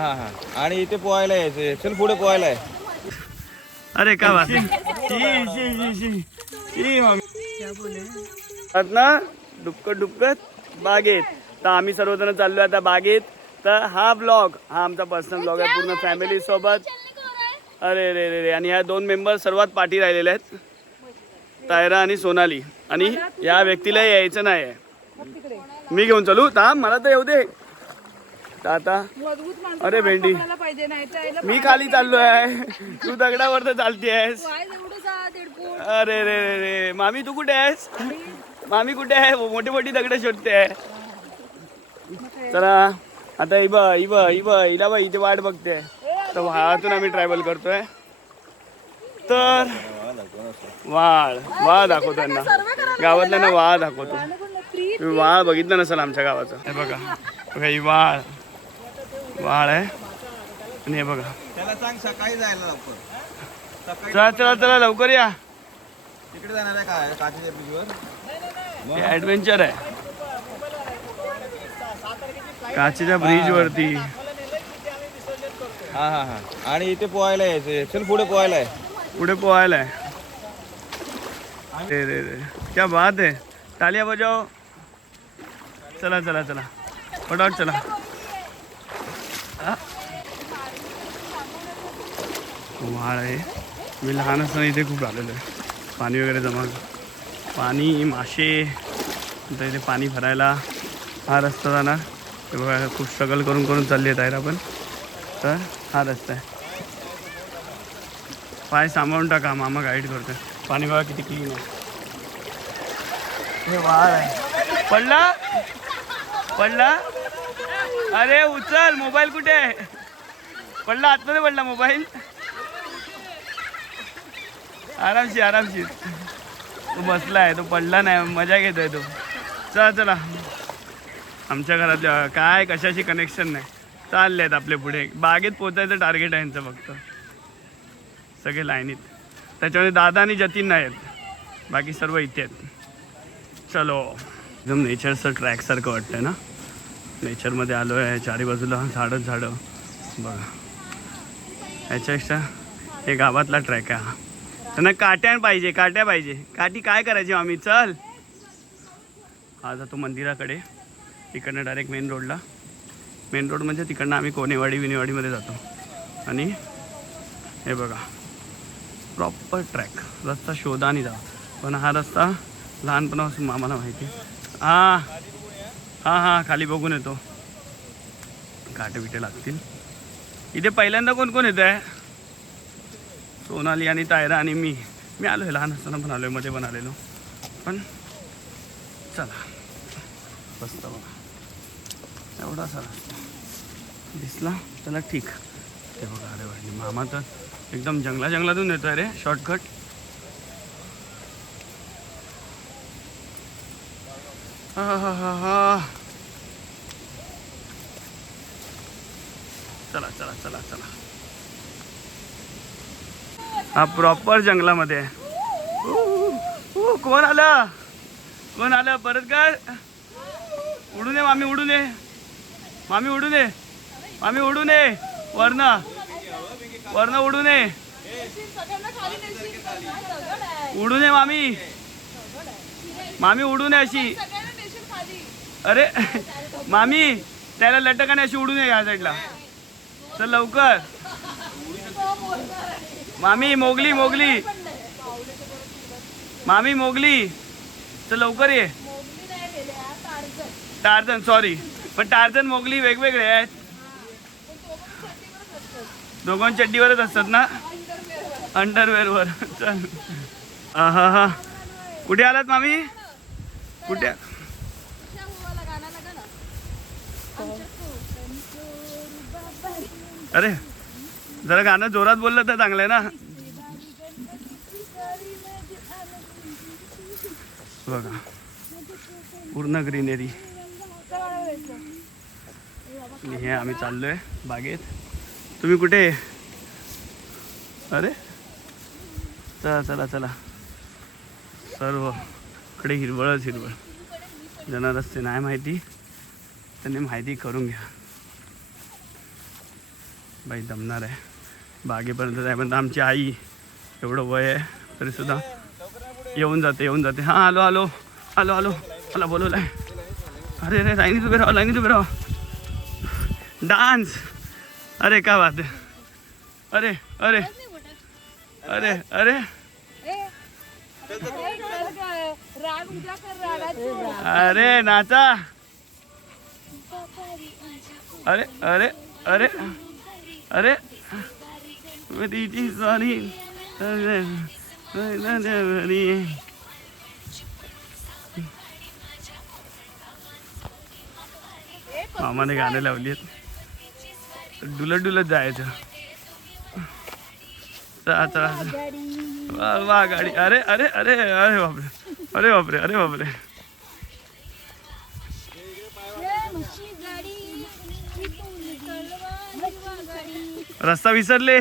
हा हा. आणि इथे पोहायला यायचं. चल पुढे पोहायला आहे अरे का बात ना डुबकत डुबकत बागेत. तर आम्ही सर्वजण चाललोय आता बागेत. तर हा ब्लॉग हा आमचा पर्सनल ब्लॉग आहे. पूर्ण फॅमिली सोबत. अरे रे रे रे. आणि ह्या दोन मेंबर सर्वात पाठी राहिलेले आहेत. तायरा आणि सोनाली. आणि या व्यक्तीला यायचं नाही आहे मी घेऊन चालू. थांब मला तर येऊ दे. तर आता अरे भेंडी. मी खाली चाललोय. तू दगडावर तर दीड फूट. अरे रे रे रे. मामी तू कुठे आहेस? मामी कुठे आहे? मोठी मोठी दगड शोधते चला आता इब इब इब हिला बा इथे वाट बघते. तर वाळातून आम्ही ट्रॅव्हल करतोय. तर वाळ वाळ दाखवतो त्यांना. गावातल्या ना? वाळ दाखवतो. वाळ बघितलं नसेल आमच्या गावाचं. हे बघा. बघा ही वाळ. वाळ आहे. आणि हे बघा. त्याला सांग सकाळी जायला लवकर. चला चला चला लवकर या. तिकडे जाणार आहे काय काठीच्या ब्रिजवर हे ऍडव्हेंचर आहे. काचेच्या ब्रिज वरती. हा हा हा आणि इथे पोहायला यायचं चल पुढे पोहायला आहे. पुढे पोहायला आहे. रे रे रे. क्या बात आहे. तालिया बजाव चला चला चला. फटाफट चला. वाळ आहे. मी लहान असताना इथे खूप आलेलो आहे. पाणी वगैरे जमा पाणी मासे नंतर इथे पाणी भरायला हा रस्ता जाणार. ते बघा खूप स्ट्रगल करून करून चालली आहे आपण. पण तर हा रस्ता आहे. पाय सांभाळून टाका मामा गाईड करतो पाणी बघा किती क्लीन आहे. हे वार आहे. पडला? पडला? अरे उचल मोबाईल कुठे? आहे पडला आतमध्ये पडला मोबाईल. आरामशीर आरामशीर. तो बसला आहे तो पडला नाही मजा घेतोय तो. चला चला. आमच्या घरातल्या काय कशाशी कनेक्शन नाही. चालले आहेत आपले पुढे. बागेत पोचायचं टार्गेट आहे यांचं फक्त. सगळे लाईनीत त्याच्यामध्ये दादा आणि जतीन नाही आहेत. बाकी सर्व इथे आहेत. चलो. एकदम नेचरचं ट्रॅकसारखं वाटतंय ना? नेचरमध्ये आलो आहे चारी बाजूला झाडं झाडं. बघा. याच्यापेक्षा हे गावातला ट्रॅक आहे हा. त्यांना काट्या पाहिजे काट्या पाहिजे. काठी काय करायची आम्ही चल. हा जातो मंदिराकडे. तिकडनं डायरेक्ट मेन रोडला मेन रोड म्हणजे तिकडनं आम्ही कोनेवाडी विनेवाडीमध्ये जातो. आणि हे बघा. प्रॉपर ट्रॅक रस्ता शोधा आणि जा पण हा रस्ता लहानपणापासून मामाला माहिती आहे. हां. हां हां. खाली बघून येतो. काटे बिटे लागतील. इथे पहिल्यांदा कोण कोण येत आहे सोनाली आणि तायरा आणि मी. मी आलो आहे लहान असताना पण आलो आहे मध्ये पण आलेलो. पण चला. मस्त बघा. एवढा सारा दिसला? चला ठीक. ते बघा अरे वाटली मामा तर एकदम जंगला जंगलातून येतोय रे शॉर्टकट हा हा हा हा चला चला चला चला हा प्रॉपर जंगलामध्ये. आहे कोण आलं? कोण आलं? परत काय? उडू नये मामी उडू नये मामी उडू नये मामी उडू नये वर्ण. वर्ण उडू नये उडू नये मामी. मामी उडू नये अशी. अरे मामी त्याला लटकाने अशी उडू नये या साईडला. तर लवकर. मामी मोगली मोगली. मामी मोगली. तर लवकर ये. टार्झन सॉरी पण टार्झन मोगली वेगवेगळे आहेत. दोघं चड्डीवरच असतात ना? अंडरवेअरवर. चल. हा हा. कुठे आलात मामी? कुठे? अरे. जरा गाणं जोरात बोललं तर चांगलं आहे ना. बघा. पूर्ण ग्रीनरी हे आम्ही चाललोय बागेत. तुम्ही कुठे? अरे? चला चला चला. सर्वकडे हिरवळच हिरवळ. ज्यांना रस्ते नाही माहिती. त्यांनी माहिती करून घ्या. बाई दमणार आहे. बागेपर्यंत म्हणतात आमची आई एवढं वय आहे तरीसुद्धा येऊन जाते येऊन जाते. हां आलो आलो आलो आलो. मला बोलवलं आहे अरे अरे लाईनीत उभे राहा लाईनीत उभे राहा. डान्स. अरे का बात अरे अरे अरे अरे. अरे नाचा. अरे अरे अरे अरे. तिची सॉरी मामाने गाणे लावली आहेत. डुलत डुलत जायचं. चला चला वा वा गाडी. अरे अरे अरे अरे बापरे. अरे बापरे अरे बापरे. रस्ता विसरले.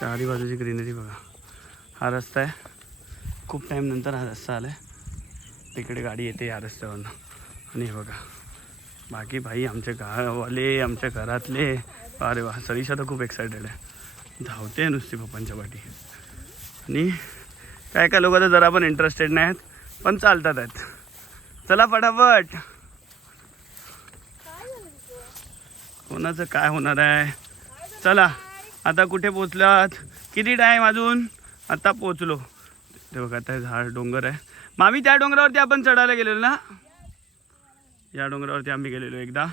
चारी बाजूची ग्रीनरी बघा. हा रस्ता आहे. खूप टाईम नंतर हा रस्ता आला आहे तिकडे गाडी येते या रस्त्यावरनं. आणि हे बघा. बाकी भाई आमच्या गावाले आमच्या घरातले. अरे वा सरीशा तर खूप एक्सायटेड आहे. धावते नुसती पप्पांच्या पाठी. आणि काय काय लोक तर जरा पण इंटरेस्टेड नाही आहेत पण चालतात आहेत. चला फटाफट कोणाचं काय होणार आहे? चला. आता कुठे पोचलात? किती टाईम अजून? आता पोचलो. ते बघा आता झाड डोंगर आहे. मामी त्या डोंगरावरती आपण चढायला गेलेलो ना? या डोंगरावरती आम्ही गेलेलो एकदा.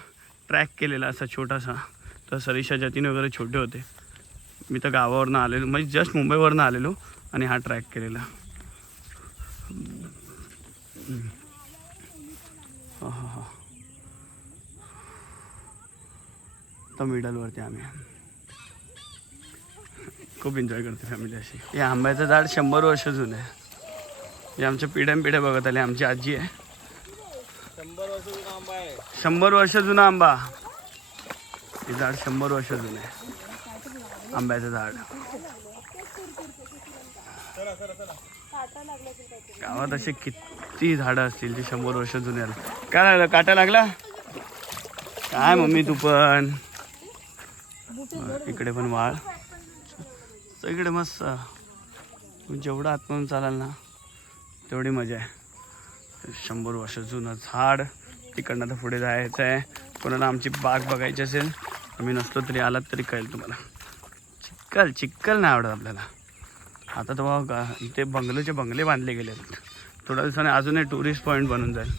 ट्रॅक केलेला असा छोटासा. तर सरीशा जतीन वगैरे छोटे होते. मी तर गावावरनं आलेलो. म्हणजे जस्ट मुंबईवरनं आलेलो आणि हा ट्रॅक केलेला. तर मिडलवरती आम्ही. खूप एन्जॉय करते फॅमिली अशी. हे आंब्याचं झाड शंभर वर्ष जुनं आहे. हे आमच्या पिढ्यान पिढ्या बघत आले आमची आजी आहे. शंभर वर्ष जुना आंबा. जुनं आंबा हे झाड शंभर वर्ष जुनं आहे. आंब्याचं झाड. गावात असे किती झाडं असतील जे शंभर वर्ष जुने आले काय लागलं? काटा लागला? काय मम्मी तू पण? इकडे पण वाळ. सगळीकडे मस्त. जेवढं आतमधून चालाल ना तेवढी मजा आहे. शंभर वर्ष जुनं झाड तिकडनं तर पुढे जायचं आहे. कोणाला आमची बाग बघायची असेल आम्ही नसलो तरी आलात तरी कळेल तुम्हाला. चिक्कल चिक्कल नाही आवडत आपल्याला. आता तर इथे बंगलोचे बंगले बांधले गेले आहेत. थोड्या दिवसाने अजूनही टुरिस्ट पॉईंट बनून जाईल.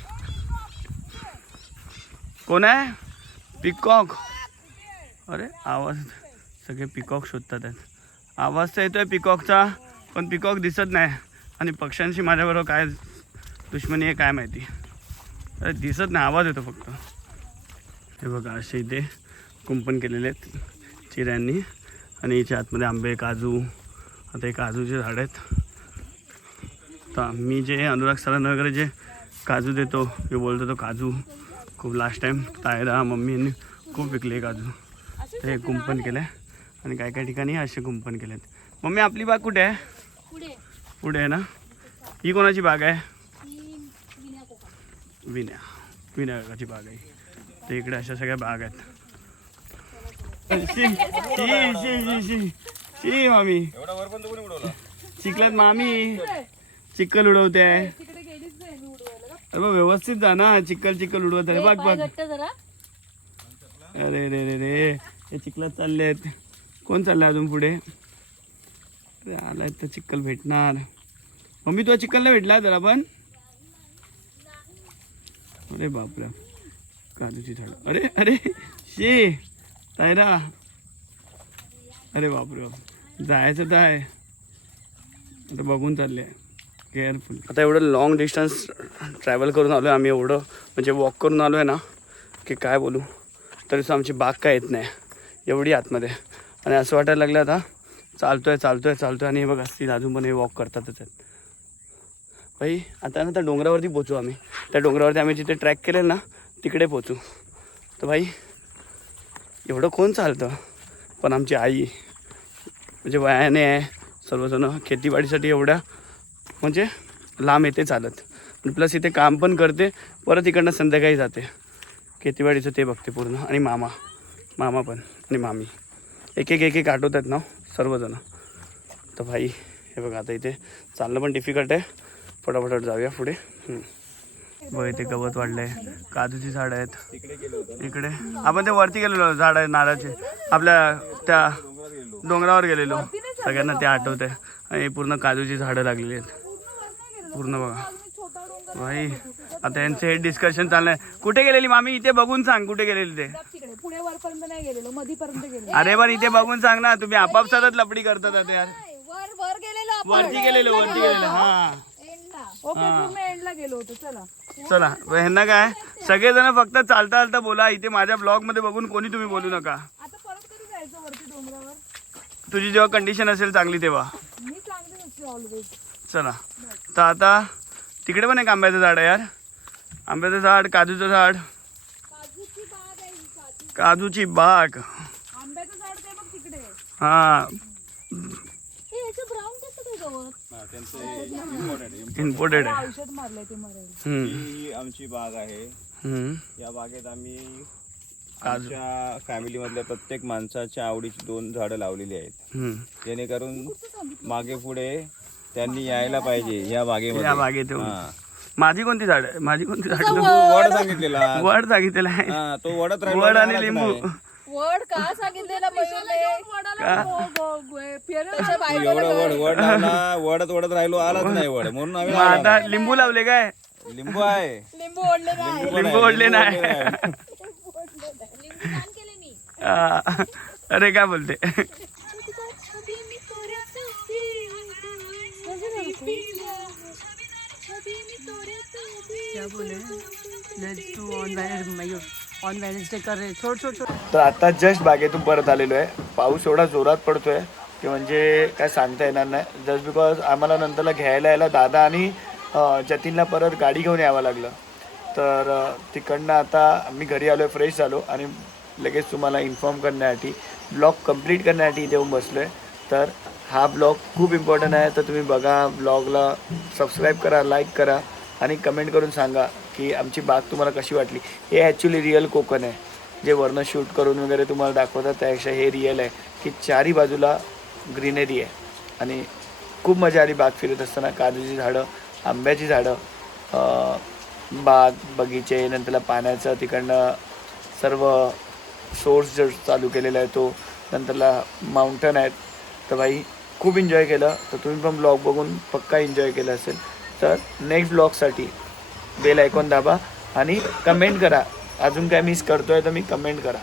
कोण आहे? पिकॉक. अरे आवाज सगळे पिकॉक शोधतात आहेत. आवाज तर येतोय पिकॉकचा पण पिकॉक दिसत नाही. आणि पक्ष्यांशी माझ्याबरोबर काय दुश्मनी आहे काय माहिती. अरे दिसत नाही आवाज येतो फक्त. हे बघा असे इथे कुंपण केलेले आहेत चिऱ्यांनी. आणि याच्या आतमध्ये आंबे काजू आता हे काजूचे झाड आहेत. तर मी जे अनुराग सरांना वगैरे जे काजू देतो मी बोलतो तो काजू खूप लास्ट टाईम तायरा मम्मी यांनी खूप विकले काजू. ते कुंपण केलं आहे आणि काय काय ठिकाणी असे कुंपण केले आहेत मम्मी आपली बाग कुठे आहे? पुढे. आहे ना? ही कोणाची बाग आहे? विना कोकण. विण्या विण्या काकाची बाग आहे तर इकडे अशा सगळ्या बाग आहेत. शी शी शी शी शी. शी मामी. एवढा वर पण कोणी उडवला? चिखल्यात मामी. चिक्कल उडवते. आहे तिकडे गेलीच नाही मी उडवायला का? अरे बा व्यवस्थित जा ना. चिक्कल चिक्कल उडवत आहे. बघ पाय बघ. घट्ट जरा. अरे रे रे रे. हे चिखलात चालले आहेत कोण चाललंय अजून पुढे? अरे आलाय तर चिक्कल भेटणार. मम्मी तुला चिक्कल नाही भेटला जरा पण? अरे बापरा. काजूची झाड. अरे अरे शी तायरा. अरे बापरे जायचं तर आहे. आता बघून चालले केअरफुल आता एवढं लॉंग डिस्टन्स ट्रॅव्हल करून आलो आहे आम्ही एवढं. म्हणजे वॉक करून आलो आहे ना की काय बोलू. तरीसुद्धा आमची बाग काय येत नाही. एवढी आतमध्ये. आणि असं वाटायला लागलं आता चालतोय चालतोय चालतोय. आणि हे बघ असतील अजून पण हे वॉक करतातच आहेत भाई आता ना त्या डोंगरावरती पोचू आम्ही. त्या डोंगरावरती आम्ही जिथे ट्रॅक केलेलं ना तिकडे पोचू. तर भाई एवढं कोण चालतं? पण आमची आई म्हणजे वयाने आहे सर्वजण खेतीबाडीसाठी एवढ्या म्हणजे लांब येते चालत. प्लस इथे काम पण करते परत इकडनं संध्याकाळी जाते. खेतीवाडीचं ते बघते पूर्ण. आणि मामा मामा पण आणि मामी. एक एक एक एक आठवतात ना सर्वजण. तर भाई हे बघा आता इथे चालणं पण डिफिकल्ट आहे. फटाफट जाऊया पुढे. बघ इथे गवत वाढलंय. काजूची झाडं आहेत. इकडे. आपण ते वरती गेलेलो झाड आहे नारळाचे. आपल्या त्या डोंगरावर गेलेलो. सगळ्यांना ते आठवत आहे आणि पूर्ण काजूची झाडं लागलेली आहेत. पूर्ण बघा. भाई आता यांचं हे डिस्कशन चाललंय. कुठे गेलेली मामी? इथे बघून सांग कुठे गेलेली ते. पुढे वरपर्यंत नाही गेलेलो मधीपर्यंत गेलेलो. अरे पण इथे बघून सांग ना तुम्ही आपाप सतत लपडी करतात आता यार. वर वर गेलेलो वरती गेलेलो वरती गेलेलो हा. ओके पूर्ण एंडला गेलो होतो चला. चला ह्यांना काय? सगळेजण फक्त चालता चालता बोला इथे माझ्या ब्लॉगमध्ये बघून कोणी तुम्ही बोलू नका. आता परत कधी जायचं वरती डोंगरावर? तुझी जेव्हा कंडिशन असेल चांगली तेव्हा. मी चांगली नसते ऑलवेज चला. तर आता तिकडे पण एक आंब्याचं झाड आहे यार. आंब्याचं झाड काजूचं झाड. बाग आहे ही काजू काजूची बाग. आंब्याचं झाड ते बघ तिकडे. हा. याचं ब्राऊन कसं काय गवत? हा, त्यांचं important आहे. इम्पोर्टेड आहे. औषध मारलंय ते मरायला हम्म, ही आमची बाग आहे. हम्म. या बागेत आम्ही आमच्या फॅमिली मधल्या प्रत्येक माणसाच्या आवडीची दोन झाडं लावलेली आहेत. हम्म. जेणेकरून मागे पुढे त्यांनी यायला पाहिजे या बागेमध्ये. या बागेत येऊन. हा. माझी कोणती झाड आहे? माझी कोणती झाड? वड. सांगितलेला. वड सांगितलेलं आहे. हा, तो वडत राहिला वड आणि लिंबू. वड का सांगितलेलं एवढं वड वड लावला वडत वडत राहिलो आलाच नाही वड. म्हणून आम्ही मग लावला आता लिंबू लावले काय? नाही. लिंबू आहे. लिंबू ओढले नाही. लिंबू ओढले नाही. हा. अरे काय बोलते? तर आता जस्ट बागेतून परत आलेलो आहे. पाऊस एवढा जोरात पडतोय की म्हणजे काय सांगता येणार नाही. जस्ट बिकॉज आम्हाला नंतरला घ्यायला यायला दादा आणि जतीनला परत गाडी घेऊन यावं लागलं. तर तिकडनं आता मी घरी आलो आहे फ्रेश झालो आणि लगेच तुम्हाला इन्फॉर्म करण्यासाठी ब्लॉग कंप्लीट करण्यासाठी इथे येऊन बसलो आहे तर हा ब्लॉग खूप इम्पॉर्टंट आहे. तर तुम्ही बघा ब्लॉगला सबस्क्राईब करा लाईक करा आणि कमेंट करून सांगा की आमची बाग तुम्हाला कशी वाटली. हे ॲक्च्युली रिअल कोकण आहे. जे वरनं शूट करून वगैरे तुम्हाला दाखवतात त्यापेक्षा हे रिअल आहे की चारी बाजूला ग्रीनरी आहे. आणि खूप मजा आली बाग फिरत असताना. काजूची झाडं आंब्याची झाडं बाग बगीचे नंतरला पाण्याचं तिकडनं सर्व सोर्स जो चालू केलेला आहे तो नंतरला माउंटन आहेत. तर भाई खूप एन्जॉय केलं. तर तुम्ही पण ब्लॉग बघून पक्का एन्जॉय केलं असेल. तर नेक्स्ट ब्लॉगसाठी बेल ऐकून दाबा आणि कमेंट करा. अजून काय मिस करतोय तर मी कमेंट करा.